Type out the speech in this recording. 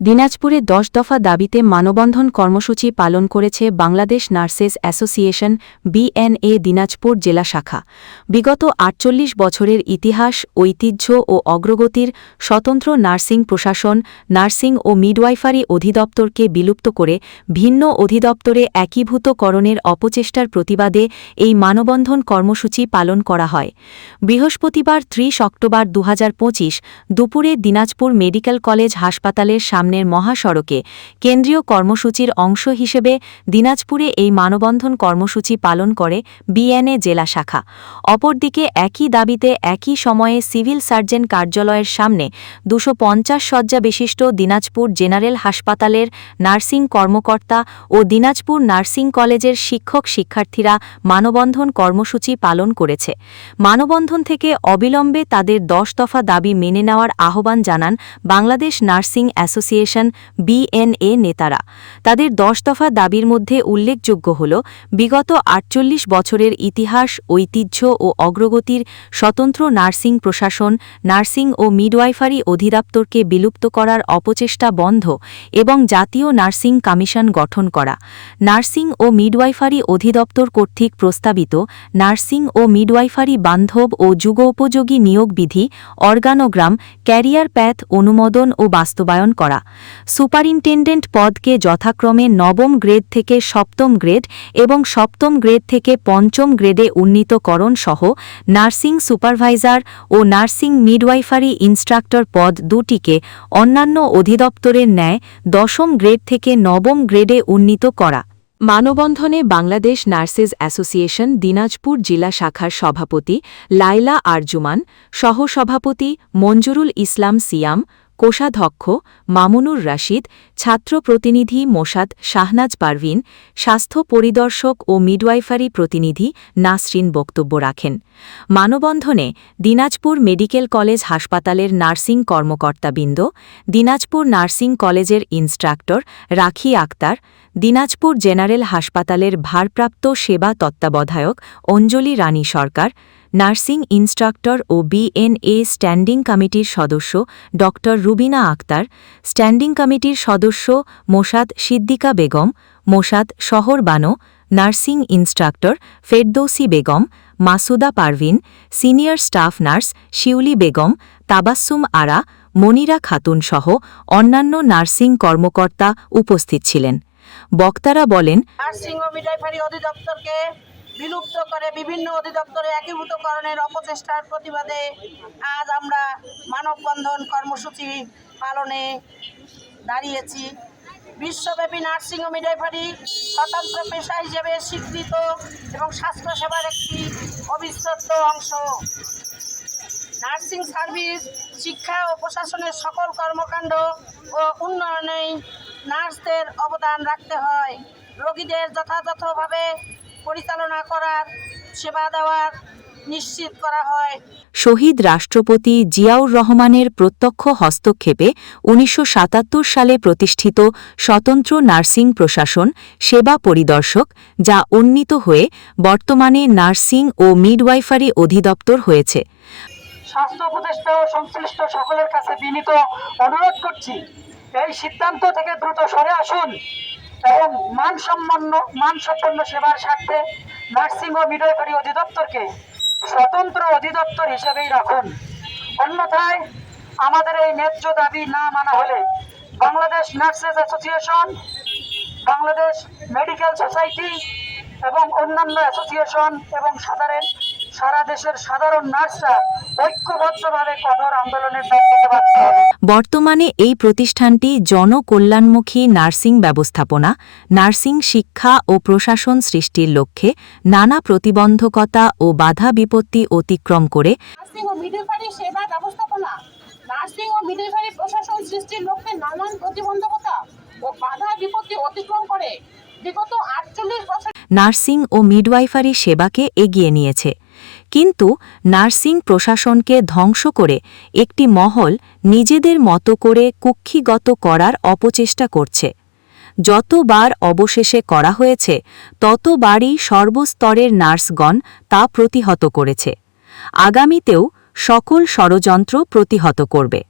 দিনাজপুরে দশ দফা দাবিতে মানবন্ধন কর্মসূচি পালন করেছে Bangladesh nurses association BNA Dinajpur জেলা শাখা। বিগত আটচল্লিশ বছরের ইতিহাস, ঐতিহ্য ও অগ্রগতির স্বতন্ত্র নার্সিং প্রশাসন, নার্সিং ও মিডওয়াইফারি অধিদপ্তরকে বিলুপ্ত করে ভিন্ন অধিদপ্তরে একীভূতকরণের অপচেষ্টার প্রতিবাদে এই মানবন্ধন কর্মসূচি পালন করা হয়। বৃহস্পতিবার ত্রিশ অক্টোবর দু হাজার পঁচিশ দুপুরে দিনাজপুর মেডিকেল কলেজ হাসপাতালের সামনের মহাসড়কে কেন্দ্রীয় কর্মসূচির অংশ হিসেবে দিনাজপুরে এই মানবন্ধন কর্মসূচি পালন করে বিএনএ জেলা শাখা। অপরদিকে একই দাবিতে একই সময়ে সিভিল সার্জন কার্যালয়ের সামনে দুশো পঞ্চাশ শয্যা বিশিষ্ট দিনাজপুর জেনারেল হাসপাতালের নার্সিং কর্মকর্তা ও দিনাজপুর নার্সিং কলেজের শিক্ষক শিক্ষার্থীরা মানবন্ধন কর্মসূচি পালন করেছে। মানবন্ধন থেকে অবিলম্বে তাদের দশ দফা দাবি মেনে নেওয়ার আহ্বান জানান বাংলাদেশ নার্সিং অ্যাসোসিয়েশন বিএনএ নেতারা। তাদের দশ দফা দাবির মধ্যে উল্লেখযোগ্য হল, বিগত আটচল্লিশ বছরের ইতিহাস, ঐতিহ্য ও অগ্রগতির স্বতন্ত্র নার্সিং প্রশাসন, নার্সিং ও মিডওয়াইফারি অধিদপ্তরকে বিলুপ্ত করার অপচেষ্টা বন্ধ এবং জাতীয় নার্সিং কমিশন গঠন করা। নার্সিং ও মিডওয়াইফারি অধিদপ্তর কর্তৃক প্রস্তাবিত নার্সিং ও মিডওয়াইফারি বান্ধব ও যুগোপযোগী নিয়োগ বিধি অর্গানোগ্রাম, ক্যারিয়ার প্যাথ অনুমোদন ও বাস্তবায়ন করা। সুপারিনটেন্ডেন্ট পদকে যথাক্রমে নবম গ্রেড থেকে সপ্তম গ্রেড এবং সপ্তম গ্রেড থেকে পঞ্চম গ্রেডে উন্নীতকরণ সহ নার্সিং সুপারভাইজার ও নার্সিং মিডওয়াইফারি ইনস্ট্রাক্টর পদ দুটিকে অন্যান্য অধিদপ্তরের ন্যায় দশম গ্রেড থেকে নবম গ্রেডে উন্নীত করা। মানবন্ধনে বাংলাদেশ নার্সেস অ্যাসোসিয়েশন দিনাজপুর জেলা শাখার সভাপতি লাইলা আরজুমান, সহসভাপতি মঞ্জুরুল ইসলাম সিয়াম কোষাধ্যক্ষ মামুনুর রাশিদ, ছাত্র প্রতিনিধি মোসাদ শাহনাজ পারভিন, স্বাস্থ্য পরিদর্শক ও মিডওয়াইফারি প্রতিনিধি নাসরিন বক্তব্য রাখেন। মানবন্ধনে দিনাজপুর মেডিকেল কলেজ হাসপাতালের নার্সিং কর্মকর্তাবৃন্দ, দিনাজপুর নার্সিং কলেজের ইনস্ট্রাক্টর রাখি আক্তার, দিনাজপুর জেনারেল হাসপাতালের ভারপ্রাপ্ত সেবা তত্ত্বাবধায়ক অঞ্জলি রানী সরকার নার্সিং ইনস্ট্রাক্টর ও বিএনএ স্ট্যান্ডিং কমিটির সদস্য ড রুবিনা আক্তার, স্ট্যান্ডিং কমিটির সদস্য Mossad Siddika Begum Mossad Shahar Bano, nursing instructor Ferdousi Begum, Masuda Parvin, senior staff nurse Shiuli Begum Tabassum Ara, Monira Khatun সহ অন্যান্য নার্সিং কর্মকর্তা উপস্থিত ছিলেন। বক্তারা বলেন, নার্সিং ও মিডওয়াইফারি অধিদপ্তরকে বিলুপ্ত করে বিভিন্ন অধিদপ্তরে একীভূতকরণের অপচেষ্টার প্রতিবাদে আজ আমরা মানববন্ধন কর্মসূচি পালনে দাঁড়িয়েছি। বিশ্বব্যাপী নার্সিং ও মিডওয়াইফারি স্বতন্ত্র পেশা হিসেবে স্বীকৃত এবং স্বাস্থ্যসেবার একটি অবিচ্ছেদ্য অংশ। নার্সিং সার্ভিস, শিক্ষা ও প্রশাসনের সকল কর্মকাণ্ড ও উন্নয়নে নার্সদের অবদান রাখতে হয়। রোগীদের যথাযথভাবে পরিচালনা করার সেবা দেওয়ার নিশ্চিত করা হয়। শহীদ রাষ্ট্রপতি জিয়াউর রহমানের প্রত্যক্ষ হস্তক্ষেপে উনিশশো সাতাত্তর সালে প্রতিষ্ঠিত স্বতন্ত্র নার্সিং প্রশাসন সেবা পরিদর্শক যা উন্নীত হয়ে বর্তমানে নার্সিং ও মিডওয়াইফারি অধিদপ্তর হয়েছে। স্বাস্থ্য উপদেষ্টা ও সংশ্লিষ্ট সকলের কাছে বিনীত অনুরোধ করছি এই সিদ্ধান্ত থেকে দ্রুত সরে আসুন। এবং মানসম্পন্ন মানসম্পন্ন সেবার স্বার্থে নার্সিং ও মিডওয়াইফারি অধিদপ্তরকে স্বতন্ত্র অধিদপ্তর হিসেবেই রাখুন। অন্যথায় আমাদের এই ন্যায্য দাবি না মানা হলে Bangladesh nurses association, Bangladesh medical society এবং অন্যান্য অ্যাসোসিয়েশন এবং সাধারণ সারা দেশের সাধারণ নার্সরা ঐক্যবদ্ধভাবে কঠোর আন্দোলনের ডাক বাধ্য হবে। বর্তমানে এই প্রতিষ্ঠানটি জনকল্যাণমুখী নার্সিং ব্যবস্থাপনা নার্সিং শিক্ষা ও প্রশাসন সৃষ্টির লক্ষ্যে নানা প্রতিবন্ধকতা ও বাধা বিপত্তি অতিক্রম করে নার্সিং ও মিডওয়াইফারি সেবা ব্যবস্থাপনা নার্সিং ও মিডওয়াইফারি প্রশাসন সৃষ্টির লক্ষ্যে নানান প্রতিবন্ধকতা ও বাধা বিপত্তি অতিক্রম করে। বিগত আটচল্লিশ বছর নার্সিং ও মিডওয়াইফারি সেবাকে এগিয়ে নিয়েছে। কিন্তু নার্সিং প্রশাসনকে ধ্বংস করে একটি মহল নিজেদের মতো করে কুক্ষিগত করার অপচেষ্টা করছে। যতবার অবশেষে করা হয়েছে, ততবারই সর্বস্তরের নার্সগণ তা প্রতিহত করেছে। আগামীতেও সকল ষড়যন্ত্র প্রতিহত করবে।